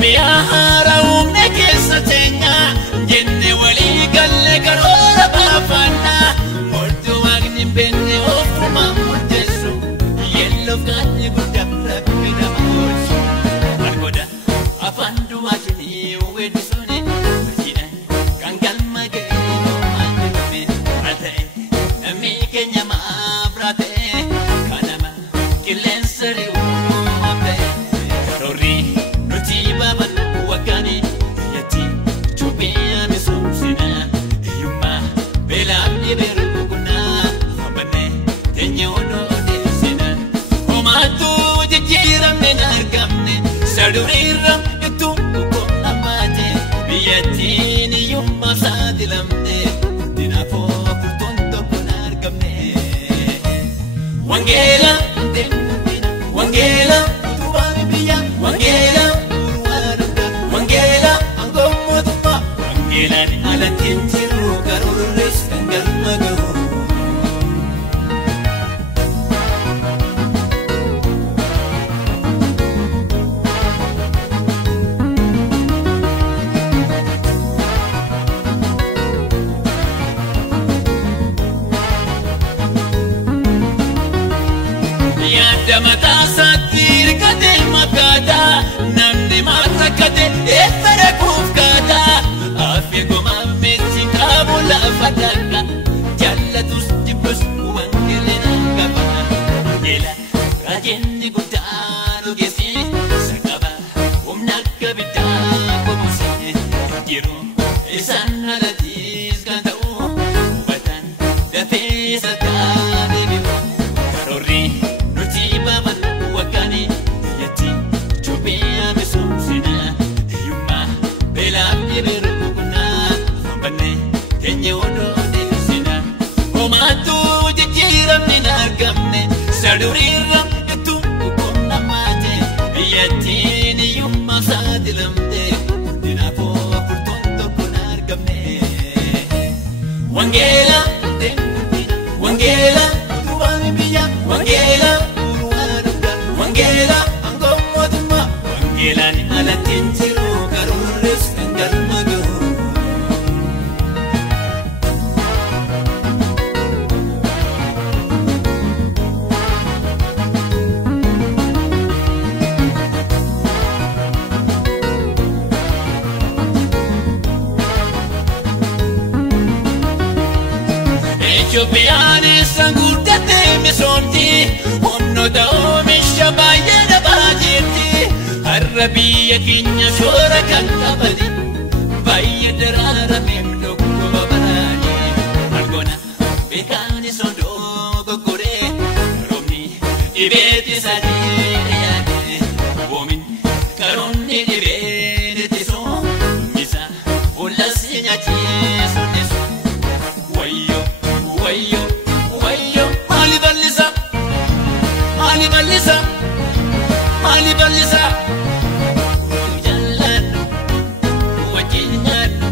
Ethiopia haraum ne kesatenya jenne wali galle karora bafana mordu agni benne ofuma murtesu yello gani gudamra bidamos argoda afandu ajini wedisone jina kangal mage mande ate mi kenya ma brate kanama kilenseri umbe rori Baba wakani yati chupia misumsina yuma bela liberukuna abane tenyono desina omatu jikira menarkamne saduriram itu ukona mate yati ni yuma sadilamne dinafo kurtondo kunarkamne wangela wangela tuwami biya wangela Elani ala tintiru karulus tanggal magahu Yada mata satir kade makada namne mata kade etara kufkada Fataka jalla tusjibus wangelena gabana yela rajendi gutanu gesi sakaba umnaka bitako musine giro isana ladis kantau batan dafisa tane bibo karori nuti baba wakani yati chupia besumsina yuma bela birukuna bane Tenyono desina omatu jijiram ninarkamne saduriram itu ukona mate yatini yumma sadilamde dinafo kurtondo kunarkamne wangela wangela tuwami biya wangela uruwaruga wangela angomoduma wangela ni alatintiru karures kangal magahu Ethiopiyani sangurtate misonti onno daomi shabayena bajiti Arabiya kinya shora kanabali bayedara memdok babarani algona bekani sondo gogore romi ibeti sadiyane womin karonni ibeti so misa ulasinya chiso neso wayo Wayo, wayo, mali balisa, mali balisa, mali balisa. Jalano, wajinano,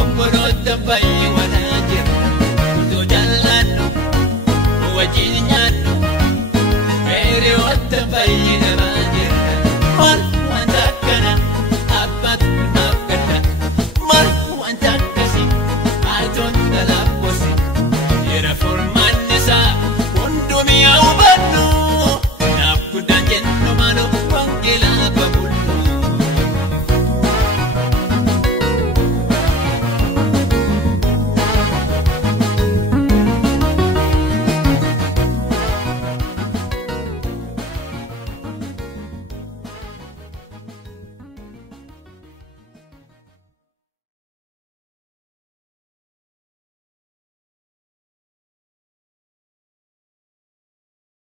omboroda bayi wanajir. Jalano, wajinano.